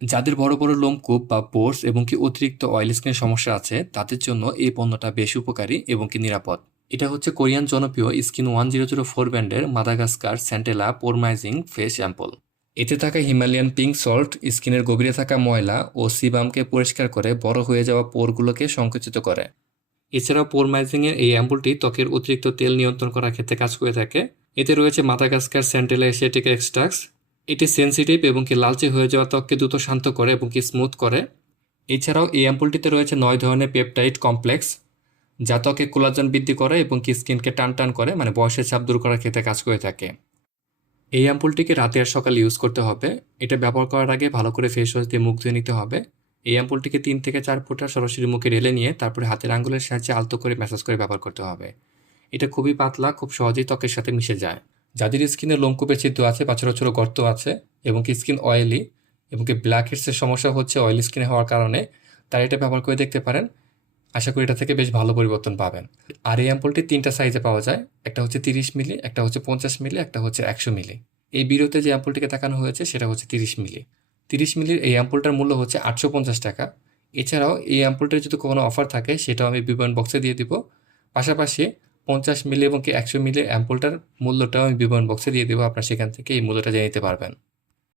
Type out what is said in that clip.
যাদের বড় বড় লোমকূপ বা পোর্স এবং কি অতিরিক্ত অয়েল স্কিনের সমস্যা আছে তাদের জন্য এই পণ্যটা বেশ উপকারী এবং কি নিরাপদ। এটা হচ্ছে কোরিয়ান জনপ্রিয় স্কিন 1004 ব্র্যান্ডের মাদাগাস্কার স্যান্টেলা পোরমাইজিং ফেস শ্যাম্পল। এতে থাকা হিমালয়ান পিঙ্ক সল্ট স্কিনের গভীরে থাকা ময়লা ও সিবামকে পরিষ্কার করে বড় হয়ে যাওয়া পোরগুলোকে সংকুচিত করে। এছাড়াও পোরমাইজিংয়ের এই অ্যাম্পুলটি ত্বকের অতিরিক্ত তেল নিয়ন্ত্রণ করার ক্ষেত্রে কাজ করে থাকে। এতে রয়েছে মাদাগাস্কার স্যান্টেলা এশিয়াটিক এক্সট্রাক্টস। এটি সেন্সিটিভ এবং কি লালচে হয়ে যাওয়া ত্বককে দ্রুত শান্ত করে এবং কি স্মুথ করে। এছাড়াও এই অ্যাম্পুলটিতে রয়েছে 9 ধরনের পেপটাইড কমপ্লেক্স, যা ত্বকে কোলাজেন বৃদ্ধি করে এবং কি স্কিনকে টান টান করে, মানে বয়সের চাপ দূর করার ক্ষেত্রে কাজ করে থাকে। এই অ্যাম্পুলটিকে রাতে আর সকালে ইউজ করতে হবে। এটা ব্যবহার করার আগে ভালো করে ফেস ওয়াশ দিয়ে মুখ ধুয়ে নিতে হবে। এই অ্যাম্পুলটিকে 3 থেকে 4 ফোঁটা সরাসরি মুখে ঢেলে নিয়ে তারপরে হাতের আঙ্গুলের সাহায্যে আলতো করে ম্যাসাজ করে ব্যবহার করতে হবে। এটা খুবই পাতলা, খুব সহজেই ত্বকের সাথে মিশে যায়। যাদের স্কিনে লোমকূপের ছিদ্র আছে বা ছোটো ছোটো গর্ত আছে এবং কি স্কিন অয়েলি এবং কি ব্ল্যাক হেডসের সমস্যা হচ্ছে অয়েলি স্কিনে হওয়ার কারণে, তারা এটা ব্যবহার করে দেখতে পারেন। আশা করি এটা থেকে বেশ ভালো পরিবর্তন পাবেন। আর এই অ্যাম্পুলটি 3টা সাইজে পাওয়া যায়। একটা হচ্ছে 30 মিলি, একটা হচ্ছে 50 মিলি, একটা হচ্ছে 100 মিলি। এই ভিডিওতে যে অ্যাম্পুলটিকে দেখানো হয়েছে সেটা হচ্ছে 30 মিলি। 30 মিলির এই অ্যাম্পুলটার মূল্য হচ্ছে 850 টাকা। এছাড়াও এই অ্যাম্পুলটার যদি কোনো অফার থাকে সেটাও আমি বিবরণ বক্সে দিয়ে দিব। পাশাপাশি 50 মিলি এবং কি 100 মিলির অ্যাম্পুলটার মূল্যটাও আমি বিবরণ বক্সে দিয়ে দেবো, আপনারা সেখান থেকে এই মূল্যটা জেনে নিতে পারবেন।